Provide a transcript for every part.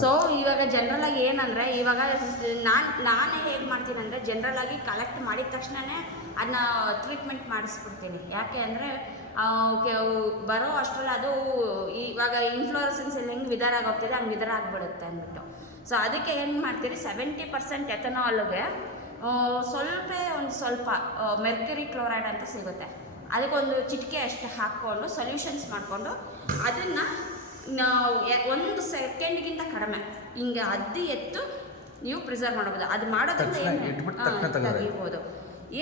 So ಇವಾಗ ಜನರಲಾಗಿ ಏನಂದರೆ ಇವಾಗ ನಾನೇ ಹೇಗೆ ಮಾಡ್ತೀನಿ ಅಂದರೆ ಜನರಲಾಗಿ ಕಲೆಕ್ಟ್ ಮಾಡಿದ ತಕ್ಷಣವೇ ಅದನ್ನ ಟ್ರೀಟ್ಮೆಂಟ್ ಮಾಡಿಸ್ಬಿಡ್ತೀನಿ. ಯಾಕೆ ಅಂದರೆ ಬರೋ ಅಷ್ಟರಲ್ಲಿ ಅದು ಇವಾಗ ಇನ್ಫ್ಲೋರೆಸೆನ್ಸ್ ಇಲ್ಲಿ ಹೆಂಗೆ ವಿಧಾರ ಆಗೋಗ್ತಿದೆ ಹಂಗೆ ವಿಧಾರ ಆಗಿಬಿಡುತ್ತೆ ಅಂದ್ಬಿಟ್ಟು. ಸೊ ಅದಕ್ಕೆ ಏನು ಮಾಡ್ತೀರಿ, 70% ಎಥನಾಲ್ಗೆ ಸ್ವಲ್ಪ ಮೆರ್ಕ್ಯುರಿ ಕ್ಲೋರೈಡ್ ಅಂತ ಸಿಗುತ್ತೆ, ಅದಕ್ಕೊಂದು ಚಿಟಿಕೆ ಅಷ್ಟು ಹಾಕ್ಕೊಂಡು ಸೊಲ್ಯೂಷನ್ಸ್ ಮಾಡಿಕೊಂಡು ಅದನ್ನು 1 ಸೆಕೆಂಡ್ಗಿಂತ ಕಡಿಮೆ ಹಿಂಗೆ ಅದ್ದಿ ಎತ್ತು ನೀವು ಪ್ರಿಸರ್ವ್ ಮಾಡ್ಬೋದು. ಅದು ಮಾಡೋದ್ರಿಂದ ಏನು ತೆಗಿಬೋದು.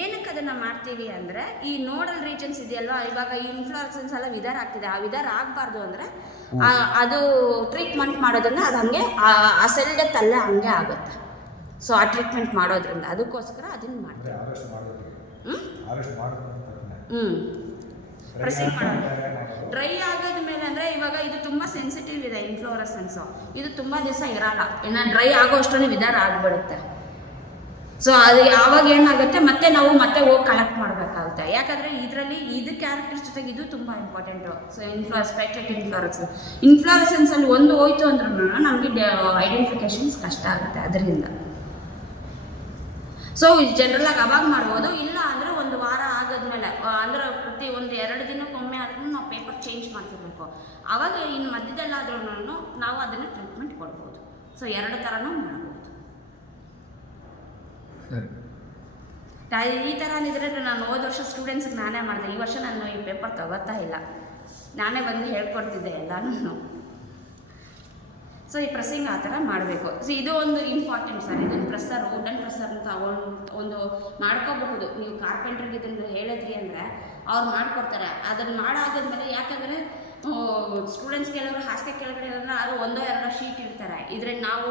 ಏನಕ್ಕೆ ಅದನ್ನು ಮಾಡ್ತೀವಿ ಅಂದರೆ ಈ ನೋಡಲ್ ರೀಜನ್ಸ್ ಇದೆಯಲ್ವಾ, ಇವಾಗ ಈ ಇನ್ಫ್ಲೋರೆಸೆನ್ಸ್ ಎಲ್ಲ ವಿಧಾರ ಆಗ್ತಿದೆ, ಆ ವಿಧಾರ ಆಗಬಾರ್ದು ಅಂದರೆ ಅದು ಟ್ರೀಟ್ಮೆಂಟ್ ಮಾಡೋದ್ರಿಂದ ಅದು ಹಂಗೆ ಆ ಸೆಲ್ ಡೆತ್ ಅಲ್ಲೇ ಹಂಗೆ ಆಗುತ್ತೆ. ಸೊ ಆ ಟ್ರೀಟ್ಮೆಂಟ್ ಮಾಡೋದ್ರಿಂದ ಅದಕ್ಕೋಸ್ಕರ ಅದನ್ನು ಮಾಡ್ತೀವಿ. ಪ್ರೆಸ್ಸಿಂಗ್ ಮಾಡೋದು ಡ್ರೈ ಆಗೋದ ಮೇಲೆ ಅಂದರೆ ಇವಾಗ ಇದು ತುಂಬ ಸೆನ್ಸಿಟಿವ್ ಇದೆ ಇನ್ಫ್ಲೋರೆಸೆನ್ಸು, ಇದು ತುಂಬ ದಿವಸ ಇರಲ್ಲ, ಇನ್ನು ಡ್ರೈ ಆಗೋ ಅಷ್ಟೊಂದು ವಿಧಾರ ಆಗಿಬಿಡುತ್ತೆ. ಸೊ ಅದು ಯಾವಾಗ ಏನಾಗುತ್ತೆ ನಾವು ಮತ್ತೆ ಹೋಗಿ ಕಲೆಕ್ಟ್ ಮಾಡಬೇಕಾಗುತ್ತೆ. ಯಾಕಂದರೆ ಇದರಲ್ಲಿ ಇದು ಕ್ಯಾರೆಕ್ಟರ್ಸ್ ಜೊತೆಗೆ ಇದು ತುಂಬ ಇಂಪಾರ್ಟೆಂಟು. ಸೊ ಸ್ಪೆಕ್ಟ್ರಿಕ್ ಇನ್ಫ್ಲೋರೆಸೆನ್ಸಲ್ಲಿ ಒಂದು ಹೋಯ್ತು ಅಂದ್ರೂ ನಮಗೆ ಐಡೆಂಟಿಫಿಕೇಷನ್ಸ್ ಕಷ್ಟ ಆಗುತ್ತೆ ಅದರಿಂದ. ಸೊ ಜನರಲಾಗಿ ಅವಾಗ ಮಾಡ್ಬೋದು, ಇಲ್ಲ ಅಂದರೆ 1 ವಾರ ಆಗೋದ್ಮೇಲೆ ಅಂದರೆ ಪ್ರತಿ 1-2 ದಿನಕ್ಕೊಮ್ಮೆ ಆದ್ರೂ ನಾವು ಪೇಪರ್ ಚೇಂಜ್ ಮಾಡ್ತಿರ್ಬೇಕು. ಆವಾಗ ಇನ್ನು ಮಧ್ಯದಲ್ಲಾದ್ರೂ ನಾವು ಅದನ್ನು ಟ್ರೀಟ್ಮೆಂಟ್ ಕೊಡ್ಬೋದು. ಸೊ 2 ಥರನೂ ಮಾಡ್ಬೋದು. ಈ ಥರ ಇದ್ರೆ ನಾನು ಹೋದ ವರ್ಷ ಸ್ಟೂಡೆಂಟ್ಸಿಗೆ ನಾನೇ ಮಾಡಿದೆ, ಈ ವರ್ಷ ನಾನು ಈ ಪೇಪರ್ ತಗೋತಾ ಇಲ್ಲ, ನಾನೇ ಬಂದು ಹೇಳ್ಕೊಡ್ತಿದ್ದೆ ಎಲ್ಲನೂ. ಸೊ ಈ ಪ್ರೆಸ್ಸಿಂಗ್ ಆ ಥರ ಮಾಡಬೇಕು. ಸೊ ಇದು ಒಂದು ಇಂಪಾರ್ಟೆಂಟ್ ಸರ್. ಇದನ್ನು ಪ್ರೆಸ್ಸರ್ ವುಡನ್ ಪ್ರೆಸ್ಸರ್ ಅಂತ ಒಂದು ಮಾಡ್ಕೋಬಹುದು. ನೀವು ಕಾರ್ಪೆಂಟ್ರಿಗೆ ಇದನ್ನು ಹೇಳಿದ್ರಿ ಅಂದರೆ ಅವ್ರು ಮಾಡಿಕೊಡ್ತಾರೆ. ಅದನ್ನು ಮಾಡಾದ್ಮೇಲೆ ಯಾಕಂದರೆ ಸ್ಟೂಡೆಂಟ್ಸ್ ಕೆಲವರು ಹಾಸಿಗೆ ಕೆಳಗಡೆ ಇರೋದ್ರೆ ಅದು 1-2 ಶೀಟ್ ಇರ್ತಾರೆ. ಇದ್ರಲ್ಲಿ ನಾವು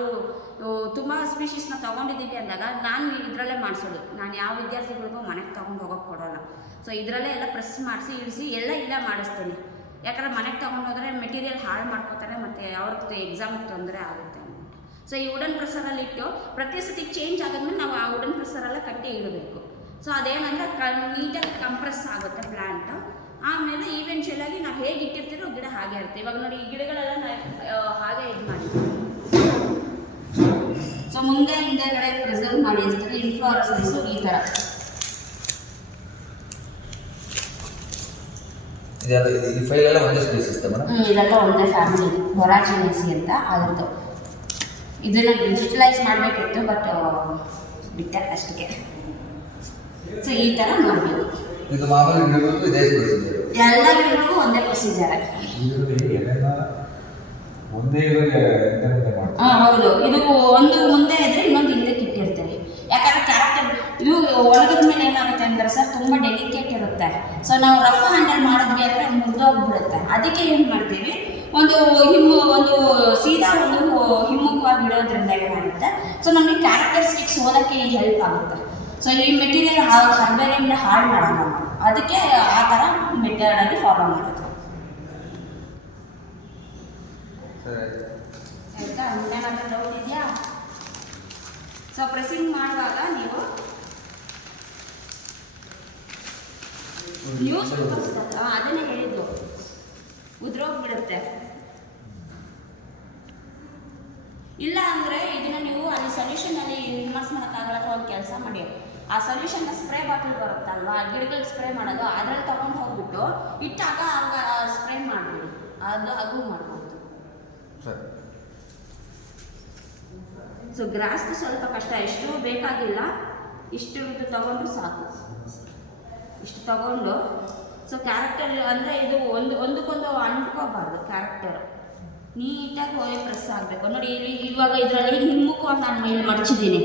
ತುಂಬ ಸ್ಪೀಷೀಸ್ನ ತೊಗೊಂಡಿದ್ದೀವಿ ಅಂದಾಗ ನಾನು ಇದರಲ್ಲೇ ಮಾಡಿಸೋದು. ನಾನು ಯಾವ ವಿದ್ಯಾರ್ಥಿಗಳಿಗೂ ಮನೆಗೆ ತೊಗೊಂಡು ಹೋಗೋಕ್ಕೆ ಕೊಡೋಲ್ಲ. ಸೊ ಇದರಲ್ಲೇ ಎಲ್ಲ ಪ್ರೆಸ್ ಮಾಡಿಸಿ ಇಳಿಸಿ ಎಲ್ಲ ಇಲ್ಲೇ ಮಾಡಿಸ್ತೀನಿ. ಯಾಕಂದರೆ ಮನೆಗೆ ತೊಗೊಂಡೋದ್ರೆ ಮೆಟೀರಿಯಲ್ ಹಾಳು ಮಾಡ್ಕೋತಾರೆ ಮತ್ತು ಅವ್ರದ್ದು ಎಕ್ಸಾಮಿಗೆ ತೊಂದರೆ ಆಗುತ್ತೆ ಅಂದ್ಬಿಟ್ಟು. ಸೊ ಈ ವುಡನ್ ಪ್ರೆಸ್ಸರಲ್ಲಿ ಇಟ್ಟು ಪ್ರತಿ ಸತಿ ಚೇಂಜ್ ಆಗೋದ್ಮೇಲೆ ನಾವು ಆ ವುಡನ್ ಪ್ರೆಸ್ಸರೆಲ್ಲ ಕಟ್ಟಿ ಇಡಬೇಕು. ಸೊ ಅದೇನಂದರೆ ನೀಟಾಗಿ ಕಂಪ್ರೆಸ್ ಆಗುತ್ತೆ ಪ್ಲ್ಯಾಂಟು. ಆಮೇಲೆ ಈವೆಂಚುಯಲ್ ಆಗಿ ನಾವು ಹೇಗೆ ಇಟ್ಟಿರ್ತೀರೋ ಗಿಡ ಹಾಗೆ ಇರುತ್ತೆ. ಇವಾಗ ನೋಡಿ ಈ ಗಿಡಗಳೆಲ್ಲ ಹಾಗೆ ಇದು ಮಾಡಿರ್ತೀವಿ. ಸೊ ಹಿಂದೆಗಡೆ ಪ್ರಿಸರ್ವ್ ಮಾಡಿರ್ತಾರೆ ಇನ್ಫ್ಲೋರೆಸೆನ್ಸು ಈ ಥರ. ಈ ಫೈಲ್ ಎಲ್ಲ ಒಂದೇ ಸ್ಪೀಸೀಸ್ ಮೇಡಮ್? ಇದೆಲ್ಲ ಒಂದೇ ಫ್ಯಾಮಿಲಿ, ಹೊರಾಜಿನೇಸಿ ಅಂತ ಅದ್ರದ್ದು. ಇದನ್ನು ಡಿಜಿಟಲೈಸ್ ಮಾಡಬೇಕಿತ್ತು, ಬಟ್ ಬಿಟ್ಟೆ ಅಷ್ಟಕ್ಕೆ. ಸೊ ಈ ಥರ ಮಾಡಬೇಕು. ಇದು ಮಾಮೂಲಿ ಗಿಡಗಳಿಗೂ ಇದೇ ಪ್ರೊಸೀಜರ್? ಎಲ್ಲ ಗಿಡಗಳಿಗೂ ಒಂದೇ ಪ್ರೊಸೀಜರ್. ಹೌದು, ಇದು ಒಂದು ಮುಂದೆ ಇದ್ರೆ ಇನ್ನೊಂದು ಹಿಂದಕ್ಕೆ ಇಟ್ಟಿರ್ತೀವಿ. ಯಾಕಂದರೆ ಕ್ಯಾರೆಕ್ಟರ್ ಇದು ಒಳಗದ ಮೇಲೆ ಏನಾಗುತ್ತೆ ಅಂದರೆ ಸರ್ ತುಂಬ ಡೆಲಿಕೇಟ್ ಇರುತ್ತೆ. ಸೊ ನಾವು ರಫ್ ಹ್ಯಾಂಡಲ್ ಮಾಡಿದ್ವಿ ಅಂದರೆ ಮುರಿದೋಗ್ಬಿಡುತ್ತೆ. ಅದಕ್ಕೆ ಏನು ಮಾಡ್ತೀವಿ, ಒಂದು ಸೀದಾ ಹಿಮ್ಮುಖವಾಗಿ ಇಡೋದ್ರಿಂದ ಏನಾಗುತ್ತೆ, ಸೊ ನಮಗೆ ಕ್ಯಾರೆಕ್ಟರಿಸ್ಟಿಕ್ಸ್ ಓದೋಕ್ಕೆ ಹೆಲ್ಪ್ ಆಗುತ್ತೆ. ಸೊ ಈ ಮೆಟೀರಿಯಲ್ ಹರ್ಬೇರಿಯಿಂದ ಹಾಳು ಮಾಡೋಣ, ಅದಕ್ಕೆ ಆ ಥರ ಮೆಥಡಲ್ಲಿ ಫಾಲೋ ಮಾಡೋದು. ಆಯಿತಾ? ಏನಾದರೂ ಡೌಟ್ ಇದೆಯಾ? ಸೊ ಪ್ರೆಸ್ಸಿಂಗ್ ಮಾಡುವಾಗ ನೀವು ಅದನ್ನೇ ಹೇಳಿದ್ದು, ಉದ್ರೋಗ್ಬಿಡುತ್ತೆ. ಇಲ್ಲ ಅಂದರೆ ಇದನ್ನು ನೀವು ಅಲ್ಲಿ ಸೊಲ್ಯೂಷನಲ್ಲಿ ಇನ್ವರ್ಸ್ ಮಾಡೋಕ್ಕಾಗಲ್ಲ. ಅಥವಾ ಒಂದು ಕೆಲಸ ಮಾಡಿ, ಆ ಸೊಲ್ಯೂಷನ್ನ ಸ್ಪ್ರೇ ಬಾಟಲ್ ಬರುತ್ತಲ್ವಾ, ಗಿಡಗಳಿಗೆ ಸ್ಪ್ರೇ ಮಾಡೋದು, ಅದರಲ್ಲಿ ತೊಗೊಂಡು ಹೋಗ್ಬಿಟ್ಟು ಇಟ್ಟಾಗ ಸ್ಪ್ರೇ ಮಾಡಿಬಿಡಿ, ಅದು ಮಾಡ್ಬೋದು. ಸೊ ಗ್ರಾಸ್ದು ಸ್ವಲ್ಪ ಕಷ್ಟ, ಎಷ್ಟು ಬೇಕಾಗಿಲ್ಲ, ಇಷ್ಟು ತಗೊಂಡು ಸಾಕು. ಇಷ್ಟು ತಗೊಂಡು ಸೊ ಕ್ಯಾರೆಕ್ಟರ್ ಅಂದರೆ ಇದು ಒಂದಕ್ಕೊಂದು ಅಂಟ್ಕೋಬಾರ್ದು. ಕ್ಯಾರೆಕ್ಟರ್ ನೀಟಾಗಿ ಹೋಗಿ ಪ್ರೆಸ್ ಆಗಬೇಕು. ನೋಡಿ ಇವಾಗ ಇದರಲ್ಲಿ ಹಿಮ್ಮುಖವಾಗಿ ನಾನು ಇಲ್ಲಿ ಮಡಚಿದ್ದೀನಿ.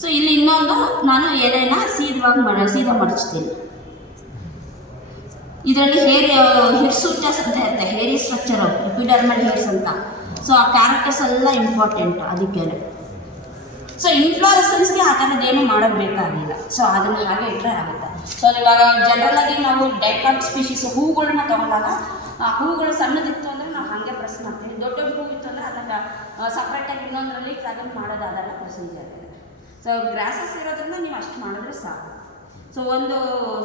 ಸೊ ಇಲ್ಲಿ ಇನ್ನೊಂದು ನಾನು ಎಲೆನ ಸೀದಾ ಮಡಚ್ತೀನಿ. ಇದರಲ್ಲಿ ಹಿರ್ಸುಟಸ್ ಅಂತ ಇರುತ್ತೆ, ಹೇರಿ ಸ್ಟ್ರಕ್ಚರು, ಎಪಿಡರ್ಮಲ್ ಹೇರ್ಸ್ ಅಂತ. ಸೊ ಆ ಕ್ಯಾರೆಕ್ಟರ್ಸ್ ಎಲ್ಲ ಇಂಪಾರ್ಟೆಂಟ್ ಅದಕ್ಕೆ. ಸೊ ಇನ್ಫ್ಲೋರೆಸೆನ್ಸ್ಗೆ ಆ ಥರದ್ದೇನು ಮಾಡೋದು ಬೇಕಾಗಿಲ್ಲ. ಸೊ ಅದನ್ನು ಹಾಗೆ ಇಟ್ಟರೆ ಆಗುತ್ತೆ. ಸೊ ಇವಾಗ ಜನರಲಾಗಿ ನಾವು ಡೈಕಾಟ್ ಸ್ಪೀಷೀಸ್ ಹೂಗಳನ್ನ ತೊಗೊಂಡಾಗ ಆ ಹೂಗಳು ಸಣ್ಣದಿತ್ತು ಅಂದರೆ ನಾವು ಹಾಗೆ ಪ್ರೆಸ್ ಮಾಡ್ತೀವಿ. ದೊಡ್ಡ ಹೂ ಇತ್ತು ಅಂದರೆ ಅದನ್ನು ಸಪ್ರೇಟಾಗಿ ಇನ್ನೊಂದರಲ್ಲಿ ತಗೊಂಡು ಮಾಡೋದು, ಅದೆಲ್ಲ ಪ್ರೊಸೀಜರ್ ಇದೆ. ಸೊ ಗ್ರಾಸಸ್ ಇರೋದ್ರಿಂದ ನೀವು ಅಷ್ಟು ಮಾಡಿದ್ರೆ ಸಾಕು. ಸೊ ಒಂದು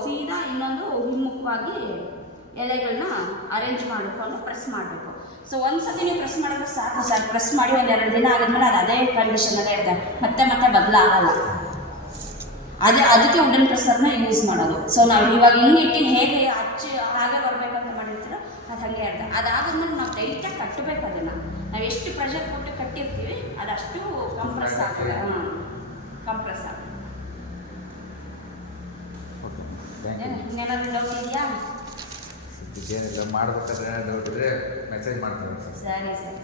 ಸೀದಾ ಇನ್ನೊಂದು ಹಿಮ್ಮುಖವಾಗಿ ಎಲೆಗಳನ್ನ ಅರೇಂಜ್ ಮಾಡಿಕೊಂಡು ಪ್ರೆಸ್ ಮಾಡಬೇಕು. ಸೊ ಒಂದ್ಸತಿ ನೀವು ಪ್ರೆಸ್ ಮಾಡಿದ್ರೆ ಸಾಕು ಸರ್. ಪ್ರೆಸ್ ಮಾಡಿ ಒಂದೆರಡು ದಿನ ಆದ್ಮೇಲೆ ಅದು ಅದೇ ಕಂಡೀಷನಲ್ಲೇ ಇರುತ್ತೆ, ಮತ್ತೆ ಬದಲಾಗಲ್ಲ. ಅದಕ್ಕೆ ವುಡನ್ ಪ್ರೆಸ್ಸರ್ನ ಯೂಸ್ ಮಾಡೋದು. ಸೊ ನಾವು ಇವಾಗ ಹಿಂಗಿಟ್ಟು ಹೇಗೆ ಹಚ್ಚಿ ಹಾಗೆ ಬರಬೇಕಂತ ಮಾಡಿರ್ತೀರೋ ಅದು ಹಾಗೆ ಇರುತ್ತೆ. ಅದಾದ್ಮೇಲೆ ನಾವು ಟೈಟಾಗಿ ಕಟ್ಟಬೇಕು. ಅದನ್ನು ನಾವು ಎಷ್ಟು ಪ್ರೆಷರ್ ಕೊಟ್ಟು ಕಟ್ಟಿರ್ತೀವಿ ಅದಷ್ಟು ಕಂಪ್ರೆಸ್ ಆಗ್ತದೆ. ಕಂಪ್ರೆಸ್ ಆಗ್ತದೆ. ಇನ್ನೇನಾದರೂ ಡೌಟ್ ಇದೆಯಾ? ಏನಿಲ್ಲ, ಮಾಡ್ಬೇಕಾದ್ರೆ ಡೌಟ್ ಇದ್ರೆ ಮೆಸೇಜ್ ಮಾಡ್ತೀವಿ. ಸರಿ ಸರಿ.